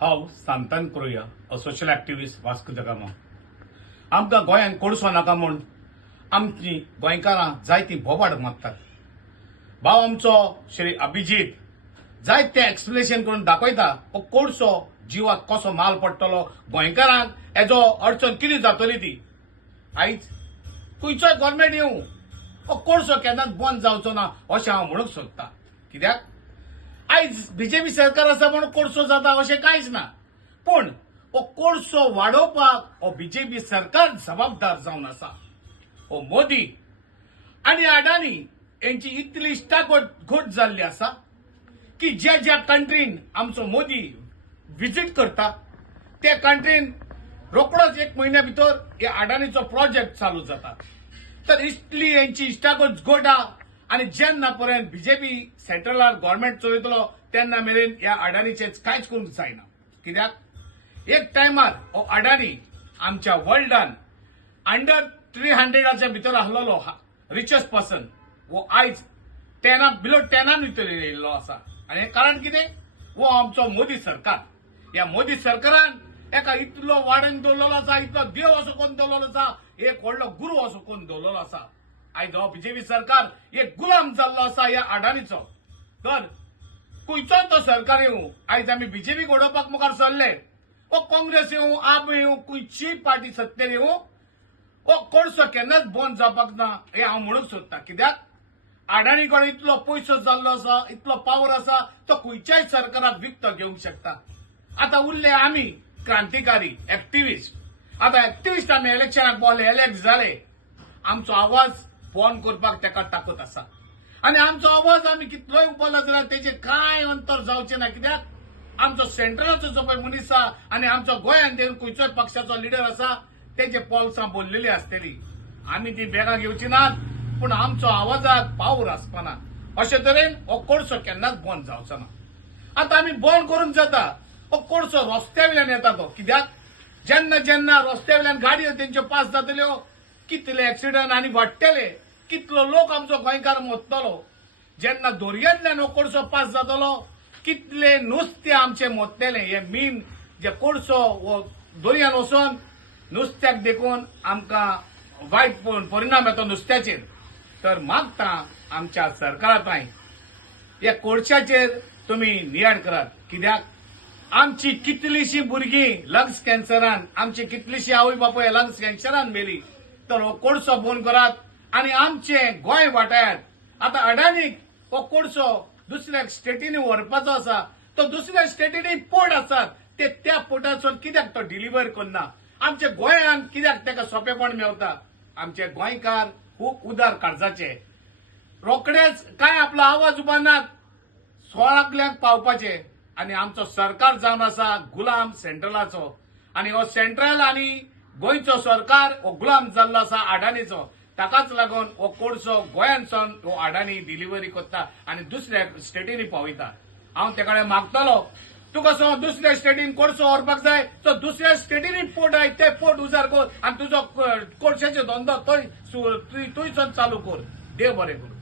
हांव सांतान करूया a social activist Vasco the gamma. आमकां गोंयांत कोळसो नाका म्हूण आमची गोंयकारां जायतीं बोबाड मागतात. भाव आमचो श्री अभिजीत जायते एक्सप्लेनेशन करून दाखयता हो कोळसो जिवाक कसो माल पडटलो, गोंयकारांक हेजो अडचण कितें जातली ती. आयज खंयचोय गव्हर्मेंट येवं हो कोळसो केन्नाच बंद जावचो ना अशें हांव म्हणूंक सोदतां. कित्याक आयज बीजेपी सरकार आसा म्हूण कोळसो जाता अशें कांयच ना. पूण हो कोळसो वाडोवपाक हो बीजेपी सरकार जबाबदार जावन आसा. हो मोदी आनी अडानी यांची इतली इश्टागोट जाल्ली आसा की ज्या कंट्रीन आमचो मोदी विजीट करता त्या कंट्रीन रोकडोच 1 म्हयन्या भितर ह्या अडानीचो प्रोजेक्ट चालू जाता. तर इतली यांची इश्टागोट आणि जेन्ना पर्यंत बीजेपी सेंट्रलार गव्हर्मेंट चलयतलो तेन्ना मेरेन ह्या अडानीचें कांयच करूंक जायना. कित्याक एक टायमार हो अडानी आमच्या वर्ल्डान अंडर 300 भितर आसलेलो रिचेस्ट पर्सन वो आयज बिलो 10 भितर येयल्लो आसा. आनी हें कारण कितें? वो आमचो मोदी सरकार. ह्या मोदी सरकारान एका इतलो वाडून दवरलेलो आसा, इतलो देव असो कोन्न दवरलेलो आसा, एक व्हडलो गुरू असो कोन्न दवरलेलो आसा. आयज हो बीजेपी सरकार एक गुलाम जाल्लो आसा ह्या अडानीचो. तर खंयचोय तो सरकार येवं, आयज आमी बीजेपी घडोवपाक मुखार सरले, वो काँग्रेस येवं, आप येवं, खंयचीय पार्टी सत्तेर येवं, हो कोळसो केन्नाच बंद जावपाक ना हें हांव म्हणूंक सोदतां. कित्याक अडानी कडेन इतलो पयसो जाल्लो आसा, इतलो पावर आसा, तो खंयच्याय सरकाराक विकतो घेवंक शकता. आतां उरले आमी क्रांतिकारी एक्टिविस्ट. आतां एक्टिविस्ट आमी इलेक्शनाक बोले, इलेक्ट जाले, आमचो आवाज फोन करपाक ताका ताकद आसा. आनी आमचो आवाज आमी कितलोय उबरलो जाल्यार तेजे कांय अंतर जावचें ना. कित्याक आमचो सेंट्रलाचो जो पळय मनीस आसा आनी आमचो गोंयांत खंयचोय पक्षाचो लिडर आसा तेजे पोल्सां बोललेली आसतली. आमी ती बेगा घेवची नात, पूण आमचो आवाजाक पावर आसपाना. अशे तरेन हो कोळसो केन्नाच बंद जावचो ना. आतां आमी बंद करूंक जाता. हो कोळसो रस्त्या वयल्यान येता तो. कित्याक जेन्ना रस्त्या वयल्यान गाडयो तेंच्यो पास जातल्यो, कितले एक्सिडंट आनी वाडटले, कितलो लोक आमचो गोंयकार मरतलो. जेन्ना दर्यांतल्यान हो कोळसो पास जातलो, कितले नुस्तें आमचे मरतले. हे मीन जे कोळसो हो दर्यान वचोन नुस्त्याक देखून आमकां वायट परिणाम येता नुस्त्याचेर. तर मागता आमच्या सरकारांताय ह्या कोळशाचेर तुमी नियाळ करात. कित्याक आमची कितलीशीं भुरगीं लंग्स कॅन्सरान, आमची कितलीशीं आवय बापूय लंग्स कॅन्सरान मेली. तर हो कोळसो बंद करात आनी आमचे गोंय वाठारांत आतां अडानीक हो कोळसो दुसऱ्या स्टेटींनी व्हरपाचो आसा. तो दुसऱ्या स्टेटींनी पोर्ट आसात, ते त्या पोर्टाचो कित्याक तो डिलिव्हर करना? आमच्या गोंयांत कित्याक ताका सोंपेपण मेळटा? आमचे गोंयकार खूब उदार काळजाचे. रोखडेच काय आपलो आवाज उबारनात, 16 पावपाचे. आनी आमचो सरकार जावन आसा गुलाम सेंट्रलाचो. आनी हो सेंट्रल आनी गोंयचो सरकार हो गुलाम जाल्लो आसा अडानीचो. ताकाच लागून हो कोळसो गोंयांतसून हो अडानी डिलिव्हरी करता आनी दुसऱ्या स्टेटींनी पावयता. हांव ते कडेन मागतलो, तुका सो दुसऱ्या स्टेटीन कोळसो व्हरपाक जाय तो दुसऱ्या स्टेटीनी पोर्ट आय ते पोर्ट उजार कर आनी तुजो कोळशाचो धंदो थंयसून चालू कर. देव बरें करूं.